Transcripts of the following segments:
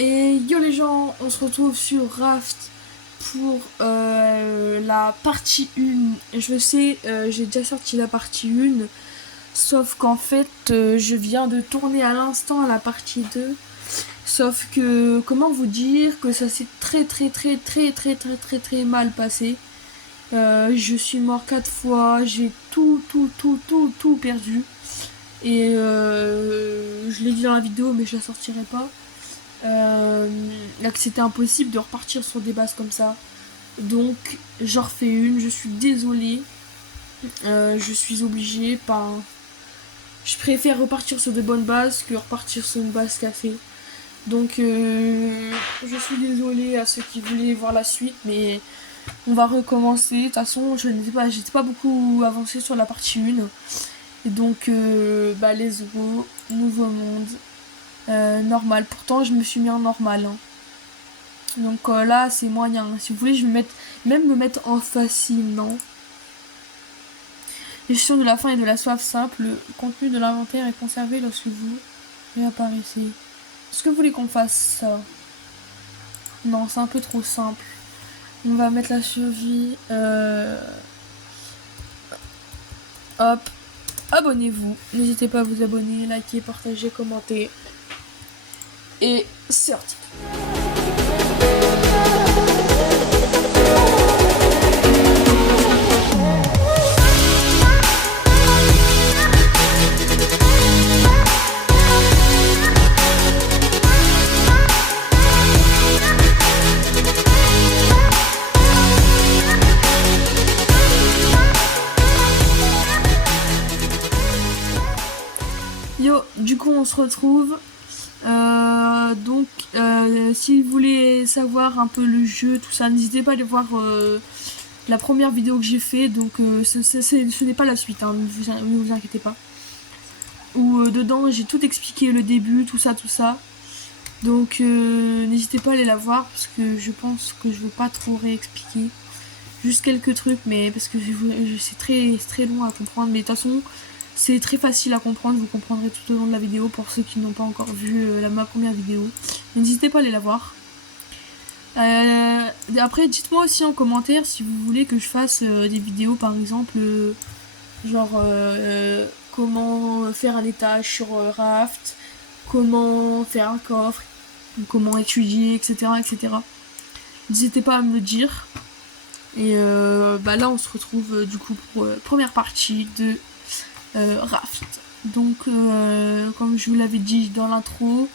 Et yo les gens, on se retrouve sur Raft pour la partie 1. Je sais, j'ai déjà sorti la partie 1, sauf qu'en fait, je viens de tourner à l'instant la partie 2. Sauf que, comment vous dire que ça s'est très mal passé. Je suis mort 4 fois, j'ai tout perdu. Et je l'ai dit dans la vidéo, mais je la sortirai pas. Là que c'était impossible de repartir sur des bases comme ça. Donc j'en refais une, je suis désolée. Je suis obligée. Je préfère repartir sur de bonnes bases que repartir sur une base café. Donc je suis désolée à ceux qui voulaient voir la suite, mais on va recommencer. De toute façon, j'étais pas beaucoup avancée sur la partie 1. Et donc let's go, nouveau monde. Normal. Pourtant, je me suis mis en normal. Hein. Donc là, c'est moyen. Si vous voulez, je vais me mettre en facile, non. Gestion de la faim et de la soif simple. Le contenu de l'inventaire est conservé lorsque vous réapparaissez. Est-ce que vous voulez qu'on fasse ça? Non, c'est un peu trop simple. On va mettre la survie. Hop. Abonnez-vous. N'hésitez pas à vous abonner, liker, partager, commenter. Et c'est parti. Yo, du coup on se retrouve. Si vous voulez savoir un peu le jeu, tout ça, n'hésitez pas à aller voir la première vidéo que j'ai fait. Donc ce n'est pas la suite, hein, ne vous inquiétez pas. Où dedans j'ai tout expliqué, le début, tout ça. Donc n'hésitez pas à aller la voir parce que je pense que je veux pas trop réexpliquer. Juste quelques trucs, mais parce que c'est très long à comprendre. Mais de toute façon, c'est très facile à comprendre, vous comprendrez tout au long de la vidéo pour ceux qui n'ont pas encore vu ma première vidéo. N'hésitez pas à aller la voir. Après, dites-moi aussi en commentaire si vous voulez que je fasse des vidéos, par exemple, comment faire un étage sur Raft, comment faire un coffre, comment étudier, etc. N'hésitez pas à me le dire. Et là, on se retrouve du coup pour première partie de Raft. Donc comme je vous l'avais dit dans l'intro,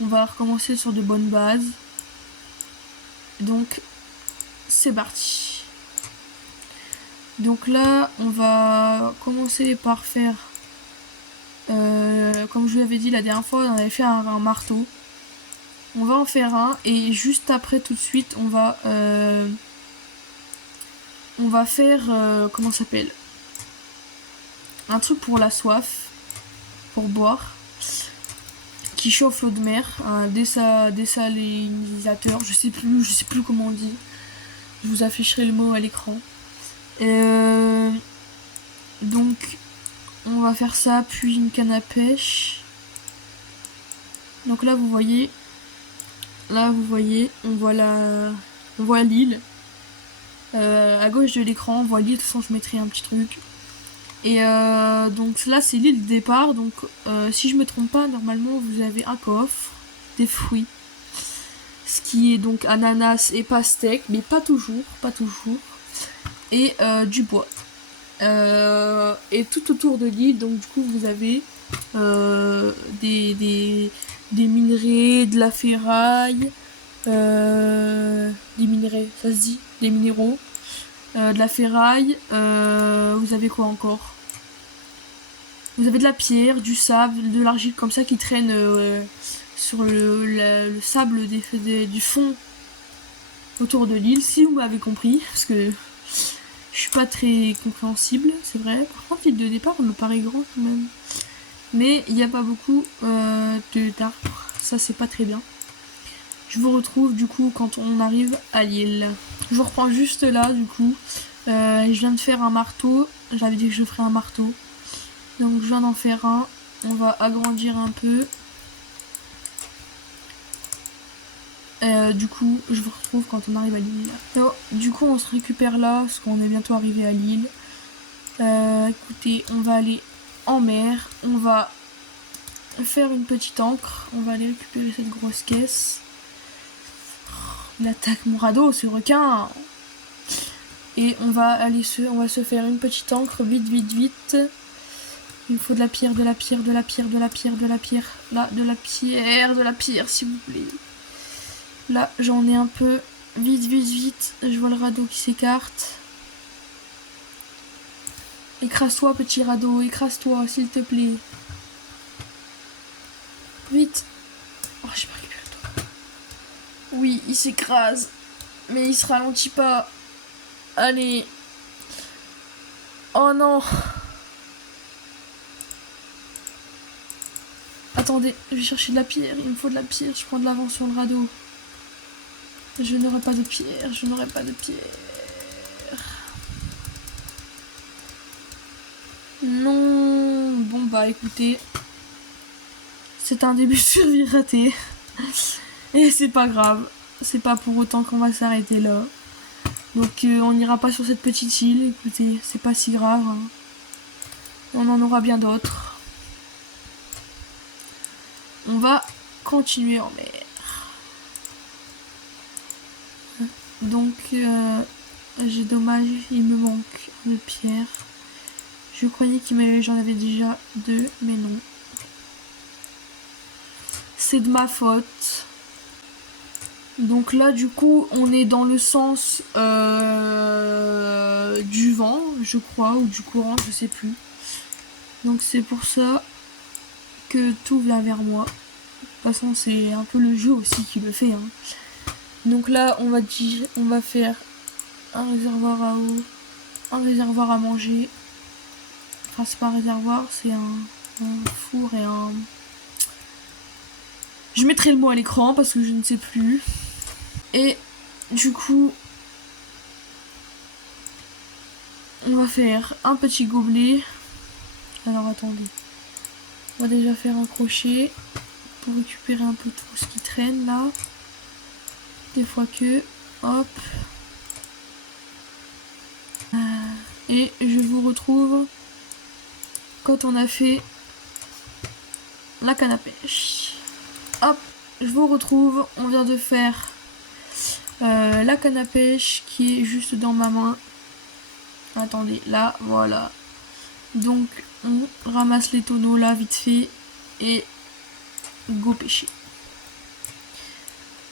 on va recommencer sur de bonnes bases. Donc c'est parti. Donc là on va commencer par faire comme je vous l'avais dit la dernière fois, on avait fait un marteau. On va en faire un et juste après tout de suite on va faire comment ça s'appelle, un truc pour la soif, pour boire, qui chauffe l'eau de mer, un désalinisateur, je sais plus comment on dit. Je vous afficherai le mot à l'écran. Donc on va faire ça, puis une canne à pêche. Donc là vous voyez, on voit l'île. À gauche de l'écran, on voit l'île, de toute façon je mettrai un petit truc. Et donc là c'est l'île de départ, donc si je me trompe pas, normalement vous avez un coffre, des fruits, ce qui est donc ananas et pastèque, mais pas toujours, et du bois. Et tout autour de l'île, donc du coup vous avez des minerais, de la ferraille, des minerais, ça se dit, des minéraux, de la ferraille, vous avez quoi encore? Vous avez de la pierre, du sable, de l'argile comme ça qui traîne sur le sable du fond autour de l'île, si vous m'avez compris, parce que je suis pas très compréhensible, c'est vrai. Par contre, l'île de départ me paraît grand quand même. Mais il n'y a pas beaucoup d'arbres, ça c'est pas très bien. Je vous retrouve du coup quand on arrive à l'île. Je vous reprends juste là du coup. Je viens de faire un marteau, j'avais dit que je ferais un marteau. Donc je viens d'en faire un, on va agrandir un peu. du coup, je vous retrouve quand on arrive à l'île. Alors, du coup, on se récupère là, parce qu'on est bientôt arrivé à l'île. Écoutez, on va aller en mer. On va faire une petite ancre. On va aller récupérer cette grosse caisse. Il attaque mon radeau, ce requin. Et on va se faire une petite ancre, vite, vite, vite. Il me faut de la pierre, de la pierre, de la pierre, de la pierre, de la pierre. Là, de la pierre, s'il vous plaît. Là, j'en ai un peu. Vite, vite, vite. Je vois le radeau qui s'écarte. Écrase-toi, petit radeau, écrase-toi, s'il te plaît. Vite. Oh, j'ai pas récupéré toi. Oui, il s'écrase. Mais il se ralentit pas. Allez. Oh non. Attendez, je vais chercher de la pierre. Il me faut de la pierre. Je prends de l'avance sur le radeau. Je n'aurai pas de pierre. Je n'aurai pas de pierre. Non. Bon bah écoutez. C'est un début de survie raté. Et c'est pas grave. C'est pas pour autant qu'on va s'arrêter là. Donc on n'ira pas sur cette petite île. Écoutez, c'est pas si grave. Hein. On en aura bien d'autres. On va continuer en mer. Donc j'ai dommage, il me manque de pierre. Je croyais j'en avais déjà 2, mais non. C'est de ma faute. Donc là du coup on est dans le sens du vent, je crois, ou du courant, je sais plus. Donc c'est pour ça que tout vient vers moi. De toute façon c'est un peu le jeu aussi qui le fait. Hein. Donc là on va faire un réservoir à eau, un réservoir à manger. Enfin c'est pas un réservoir, c'est un four et un... Je mettrai le mot à l'écran parce que je ne sais plus. Et du coup, on va faire un petit gobelet. Alors attendez. On va déjà faire un crochet pour récupérer un peu tout ce qui traîne là. Des fois que... Hop. Et je vous retrouve quand on a fait la canne à pêche. Hop, je vous retrouve. On vient de faire la canne à pêche qui est juste dans ma main. Attendez, là, voilà. Donc, on ramasse les tonneaux là, vite fait. Et go pêcher.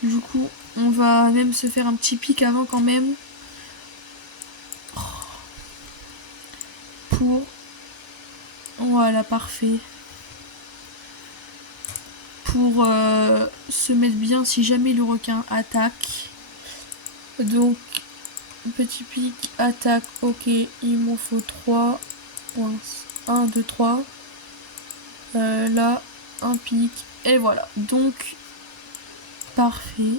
Du coup, on va même se faire un petit pic avant quand même. Pour... Voilà, parfait. Pour se mettre bien si jamais le requin attaque. Donc, petit pic, attaque, ok, il m'en faut 3. 1, 2, 3. Là, un pic. Et voilà. Donc, parfait.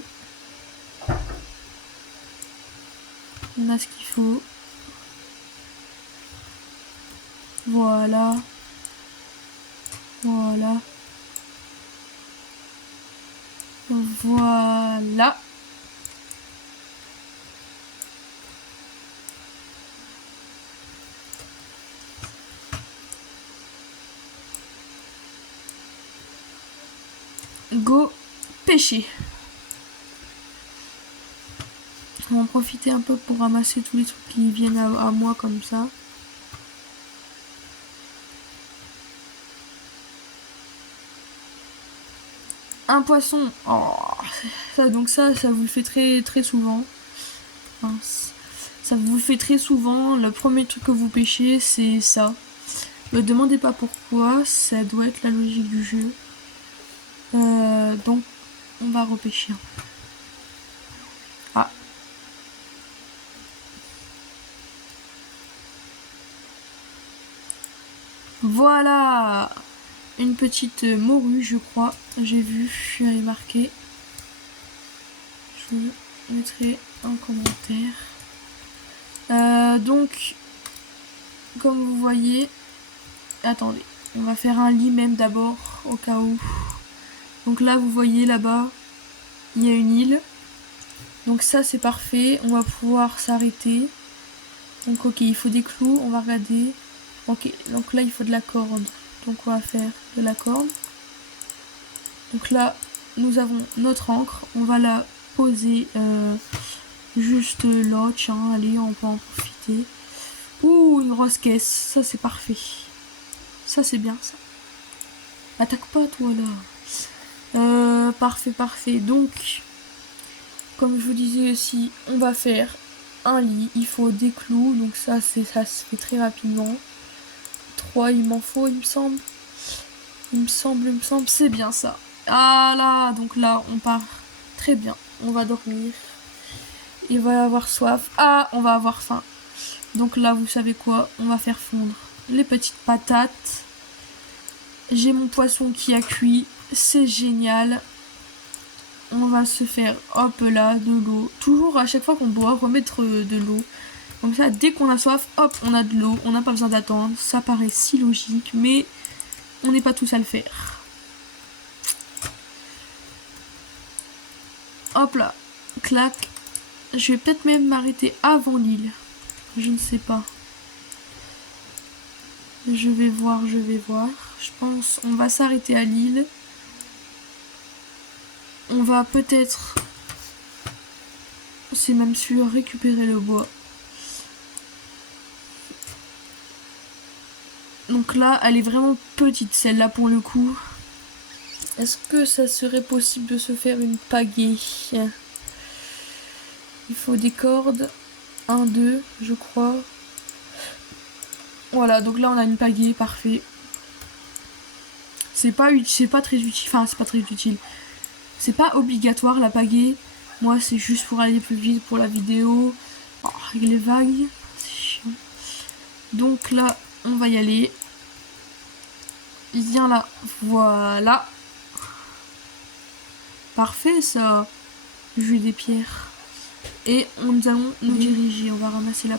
On a ce qu'il faut. Voilà. Voilà. Voilà. Go pêcher. On va en profiter un peu pour ramasser tous les trucs qui viennent à moi comme ça. Un poisson. Oh, ça, donc ça vous le fait très très souvent. Mince. Ça vous le fait très souvent. Le premier truc que vous pêchez, c'est ça. Ne demandez pas pourquoi. Ça doit être la logique du jeu. Donc, on va repêcher. Ah. Voilà. Une petite morue, je crois. J'ai vu, j'avais marqué. Je mettrai un commentaire. Donc, comme vous voyez, attendez, on va faire un lit même d'abord, au cas où. Donc là, vous voyez là-bas, il y a une île. Donc ça c'est parfait, on va pouvoir s'arrêter. Donc ok, il faut des clous, on va regarder. Ok, donc là il faut de la corde. Donc on va faire de la corde. Donc là, nous avons notre encre. On va la poser juste là. Tiens, allez, on peut en profiter. Ouh, une grosse caisse. Ça c'est parfait. Ça c'est bien ça. Attaque pas toi là. Parfait, parfait. Donc, comme je vous disais aussi, on va faire un lit. Il faut des clous. Donc ça se fait très rapidement. 3, il m'en faut, il me semble. Il me semble, c'est bien ça. Ah là, donc là, on part très bien. On va dormir. Il va avoir soif. Ah, on va avoir faim. Donc là, vous savez quoi? On va faire fondre les petites patates. J'ai mon poisson qui a cuit. C'est génial. On va se faire, hop là, de l'eau. Toujours à chaque fois qu'on boit, remettre de l'eau. Comme ça, dès qu'on a soif, hop, on a de l'eau. On n'a pas besoin d'attendre. Ça paraît si logique, mais on n'est pas tous à le faire. Hop là, clac. Je vais peut-être même m'arrêter avant l'île. Je ne sais pas. Je vais voir. Je pense on va s'arrêter à l'île. On va peut-être, c'est même sûr, récupérer le bois. Donc là, elle est vraiment petite celle-là pour le coup. Est-ce que ça serait possible de se faire une pagaie? Il faut des cordes. 1, 2, je crois. Voilà, donc là on a une pagaie, parfait. C'est pas très utile. Enfin, c'est pas très utile. C'est pas obligatoire la pagaie. Moi, c'est juste pour aller plus vite pour la vidéo. Oh, avec les vagues, c'est chiant. Donc là, on va y aller. Viens là, voilà. Parfait ça. J'ai des pierres. Et nous allons nous diriger. On va ramasser la...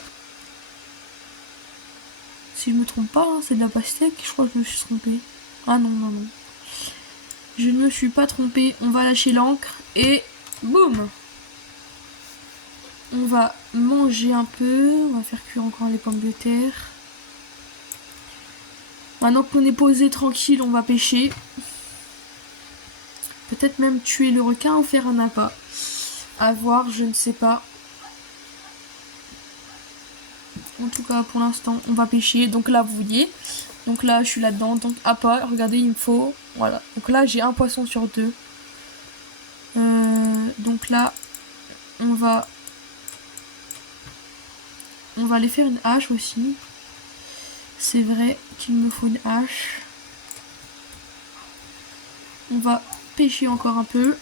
Si je me trompe pas, hein, c'est de la pastèque. Je crois que je me suis trompée. Ah non, non, non. Je ne me suis pas trompée. On va lâcher l'ancre et boum. On va manger un peu. On va faire cuire encore les pommes de terre. Maintenant qu'on est posé tranquille, on va pêcher. Peut-être même tuer le requin ou faire un appât. À voir, je ne sais pas. En tout cas, pour l'instant, on va pêcher. Donc là, vous voyez. Donc là, je suis là-dedans. Donc appât, regardez, il me faut... Voilà. Donc là, j'ai un poisson sur 2. Donc là, on va aller faire une hache aussi. C'est vrai qu'il me faut une hache. On va pêcher encore un peu.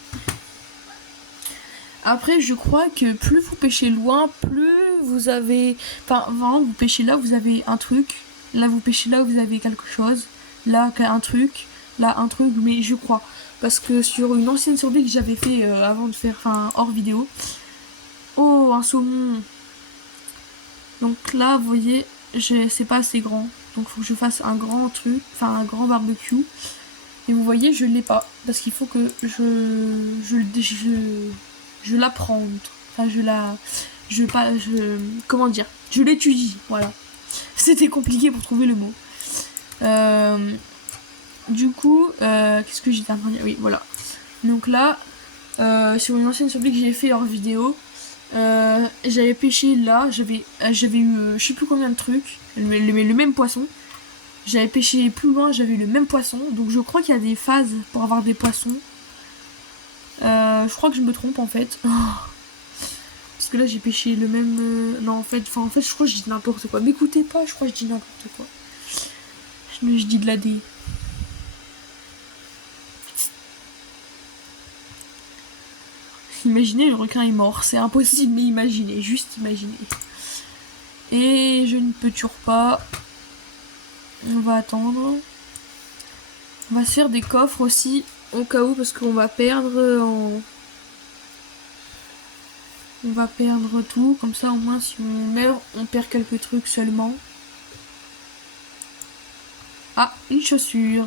Après, je crois que plus vous pêchez loin, plus vous avez... Enfin, vraiment, vous pêchez là, vous avez un truc. Là, vous pêchez là, vous avez quelque chose. Là, un truc. Là, un truc. Mais je crois. Parce que sur une ancienne survie que j'avais fait avant de faire... Enfin, hors vidéo. Oh, un saumon. Donc là, vous voyez, c'est pas assez grand. Donc, il faut que je fasse un grand truc. Enfin, un grand barbecue. Et vous voyez, je l'ai pas. Parce qu'il faut que je l'apprends. Enfin, comment dire, je l'étudie, voilà. C'était compliqué pour trouver le mot. Du coup, qu'est-ce que j'étais en train de dire? Oui, voilà. Donc là, sur une ancienne survie que j'ai fait hors vidéo, j'avais pêché là, j'avais eu je sais plus combien de trucs, le même poisson. J'avais pêché plus loin, j'avais eu le même poisson. Donc je crois qu'il y a des phases pour avoir des poissons. Je crois que je me trompe en fait. Parce que là j'ai pêché le même... Non en fait, je crois que je dis n'importe quoi. M'écoutez pas, je crois que je dis n'importe quoi. Je dis de la D. Imaginez, le requin est mort. C'est impossible, mais imaginez, juste imaginez. Et je ne peux toujours pas. On va attendre. On va se faire des coffres aussi, au cas où, parce qu'on va perdre On va perdre tout, comme ça au moins si on meurt, on perd quelques trucs seulement. Ah, une chaussure.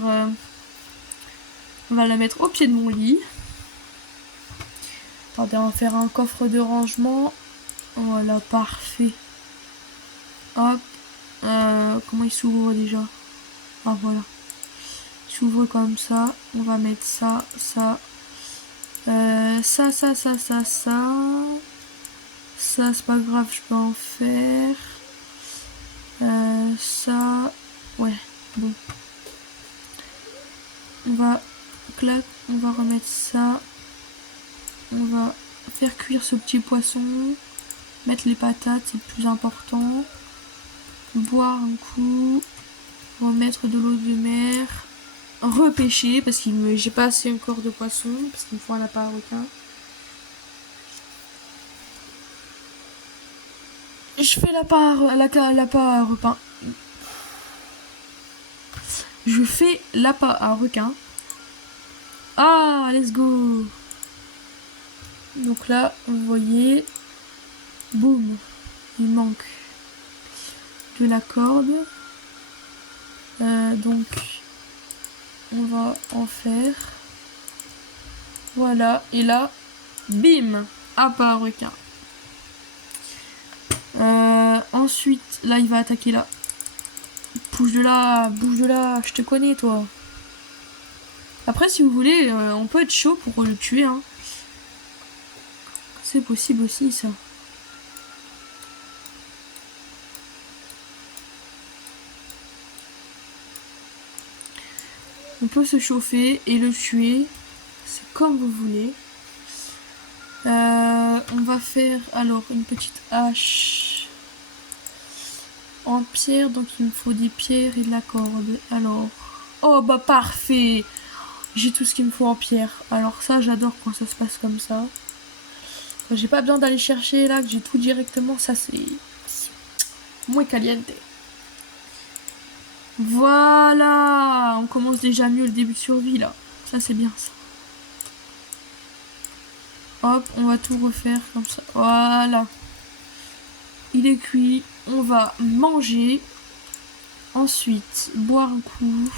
On va la mettre au pied de mon lit. Attendez, on va faire un coffre de rangement. Voilà, parfait. Hop. Comment il s'ouvre déjà? Ah voilà. Il s'ouvre comme ça. On va mettre ça, ça. Ça. Ça, c'est pas grave, je peux en faire. Ça. Ouais, bon. On va. Clac, on va remettre ça. On va faire cuire ce petit poisson. Mettre les patates, c'est le plus important. Boire un coup. Remettre de l'eau de mer. Repêcher, parce que j'ai pas assez encore de poisson. Parce qu'il me faut un lapin à requin. Je fais lapin à requin. Je fais lapin à requin. Ah, let's go. Donc là, vous voyez, boum, il manque de la corde. Donc, on va en faire. Voilà, et là, bim, à part requin. Ensuite, là, il va attaquer là. Bouge de là, je te connais, toi. Après, si vous voulez, on peut être chaud pour le tuer, hein. C'est possible aussi, ça. On peut se chauffer et le tuer. C'est comme vous voulez. On va faire alors une petite hache en pierre. Donc il me faut des pierres et de la corde. Alors, oh bah parfait. J'ai tout ce qu'il me faut en pierre. Alors ça, j'adore quand ça se passe comme ça. J'ai pas besoin d'aller chercher là, que j'ai tout directement. Ça, c'est muy caliente. Voilà, on commence déjà mieux le début de survie là. Ça, c'est bien ça. Hop, on va tout refaire comme ça. Voilà. Il est cuit. On va manger. Ensuite, boire un coup.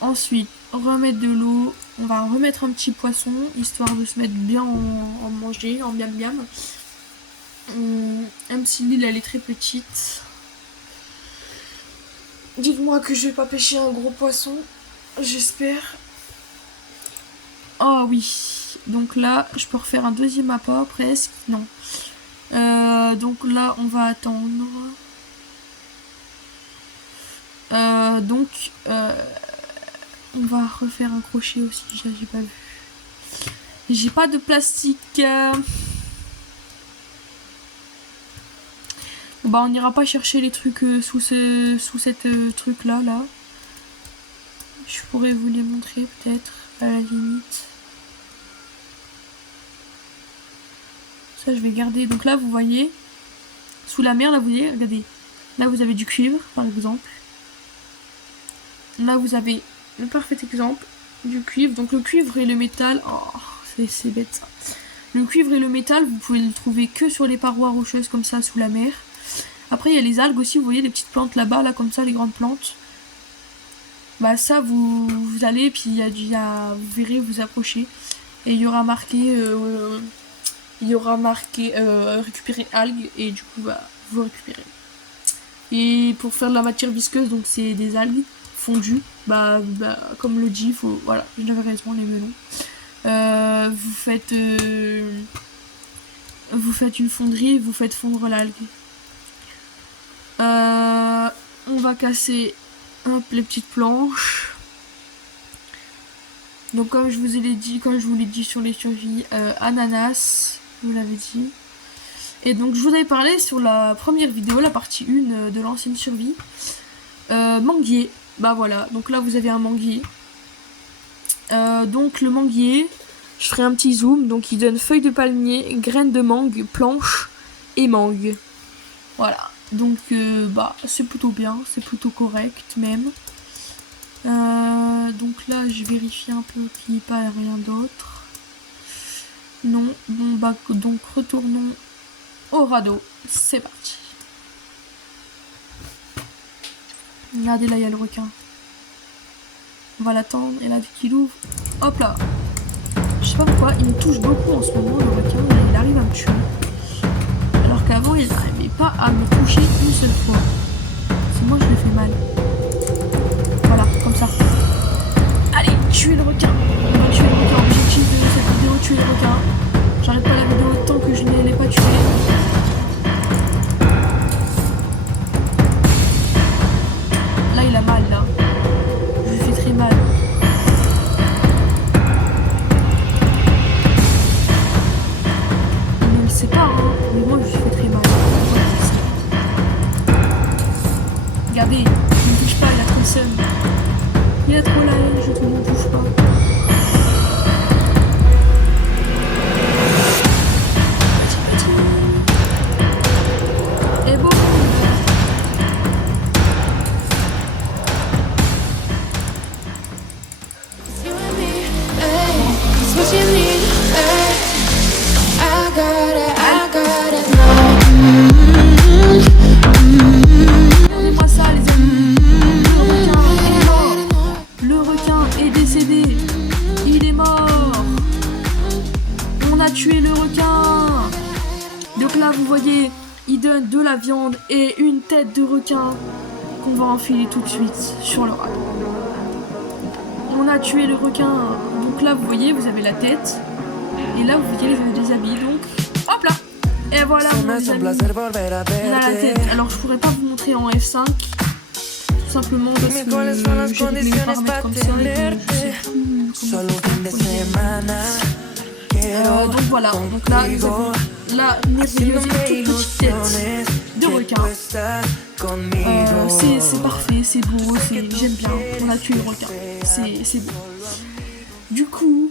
Ensuite, remettre de l'eau. On va remettre un petit poisson, histoire de se mettre bien en manger, en miam miam. Même si l'île elle est très petite. Dites-moi que je vais pas pêcher un gros poisson. J'espère. Oh oui. Donc là, je peux refaire un deuxième appât presque. Non. Donc là, on va attendre. On va refaire un crochet aussi. J'ai pas vu. J'ai pas de plastique. Bah on n'ira pas chercher les trucs sous cette truc là. Je pourrais vous les montrer peut-être à la limite. Ça je vais garder. Donc là vous voyez sous la mer là vous voyez, regardez. Là vous avez du cuivre par exemple. Là vous avez le parfait exemple du cuivre. Donc le cuivre et le métal. Oh c'est bête ça. Le cuivre et le métal vous pouvez le trouver que sur les parois rocheuses comme ça sous la mer. Après, il y a les algues aussi, vous voyez les petites plantes là-bas, là, comme ça, les grandes plantes. Bah ça, vous allez, puis il y a, vous verrez, vous approchez. Et il y aura marqué, récupérer algues, et du coup, bah, vous récupérez. Et pour faire de la matière visqueuse, donc c'est des algues fondues. Bah comme le dit, voilà, j'avais raison, les melons. Vous faites une fonderie et vous faites fondre l'algue. On va casser les petites planches. Donc comme je vous l'ai dit sur les survies, ananas, je vous l'avais dit. Et donc je vous avais parlé sur la première vidéo, la partie 1 de l'ancienne survie. Manguier, bah voilà, donc là vous avez un manguier. Donc le manguier, je ferai un petit zoom, donc il donne feuilles de palmier, graines de mangue, planches et mangue. Voilà. Donc bah c'est plutôt bien, c'est plutôt correct même. Donc là je vérifie un peu qu'il n'y ait pas rien d'autre. Non, bon bah donc retournons au radeau. C'est parti. Regardez là il y a le requin. On va l'attendre et là dès qu'il ouvre, hop là. Je sais pas pourquoi, il me touche beaucoup en ce moment, le requin, et il arrive à me tuer. Alors qu'avant, il n'arrivait pas à me toucher une seule fois. C'est moi, je lui fais mal. Voilà, comme ça. Allez, tuer le requin. On va tuer le requin. Objectif de cette vidéo, tuer le requin. J'arrête pas la vidéo tant que je ne l'ai pas tué. Là, il a mal, là. Je lui fais très mal. Il ne le sait pas, hein. Mais moi, je lui fais très mal. Regardez, il ne me touche pas, il a trop le seum. Il a trop la haine, je ne me touche pas. Et bon. Regardez-moi ça, les amis. Le requin est décédé. Il est mort. On a tué le requin. Donc là, vous voyez, il donne de la viande et une tête de requin qu'on va enfiler tout de suite sur le rat. On a tué le requin. Donc là, vous voyez, vous avez la tête. Et là, vous voyez les habits. Donc, hop là. Et voilà, on a la tête. Alors, je pourrais pas vous montrer en F5. Tout simplement parce que j'ai réglé les paramètres comme ça. Et que je sais plus comment donc voilà. Donc là, nous avons la merveilleuse toute petite tête de requin. C'est parfait, c'est beau, j'aime bien. On a tué le requin. C'est beau. Du coup,